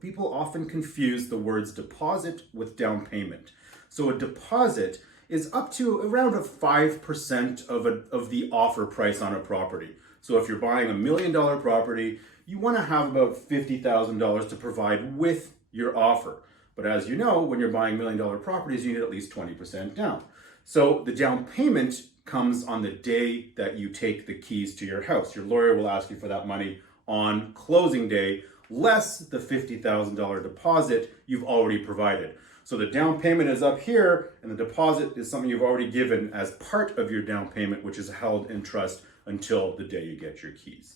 people often confuse the words deposit with down payment. So a deposit is up to around a 5% of the offer price on a property. So if you're buying $1 million property, you want to have about $50,000 to provide with your offer. But as you know, when you're buying $1 million properties, you need at least 20% down. So the down payment comes on the day that you take the keys to your house. Your lawyer will ask you for that money on closing day, less the $50,000 deposit you've already provided. So the down payment is up here, and the deposit is something you've already given as part of your down payment, which is held in trust until the day you get your keys.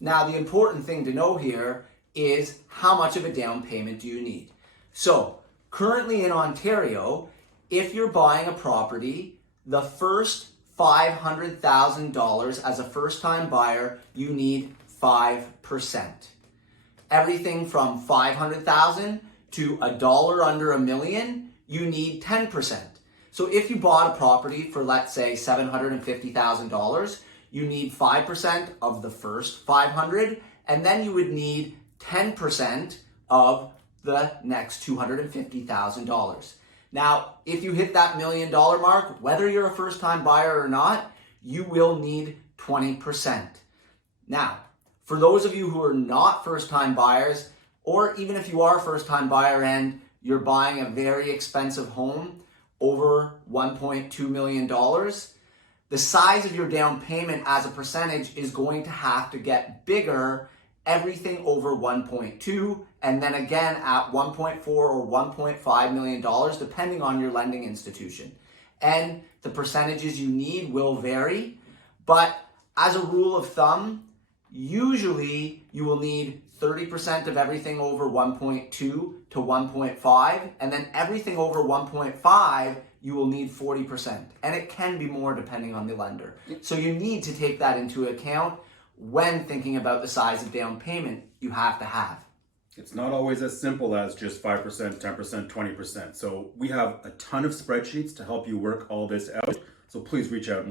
Now, the important thing to know here is how much of a down payment do you need? So currently in Ontario, if you're buying a property, the first $500,000 as a first-time buyer, you need 5%. Everything from $500,000 to $1 under $1 million, you need 10%. So if you bought a property for, let's say, $750,000, you need 5% of the first 500, and then you would need 10% of the next $250,000. Now, if you hit that $1 million mark, whether you're a first-time buyer or not, you will need 20%. Now, for those of you who are not first-time buyers, or even if you are a first-time buyer and you're buying a very expensive home over $1.2 million, the size of your down payment as a percentage is going to have to get bigger, everything over 1.2, and then again at 1.4 or 1.5 million dollars, depending on your lending institution. And the percentages you need will vary, but as a rule of thumb, usually you will need 30% of everything over 1.2 to 1.5, and then everything over 1.5, you will need 40%. And it can be more depending on the lender. So you need to take that into account when thinking about the size of down payment you have to have. It's not always as simple as just 5%, 10%, 20%. So we have a ton of spreadsheets to help you work all this out. So please reach out and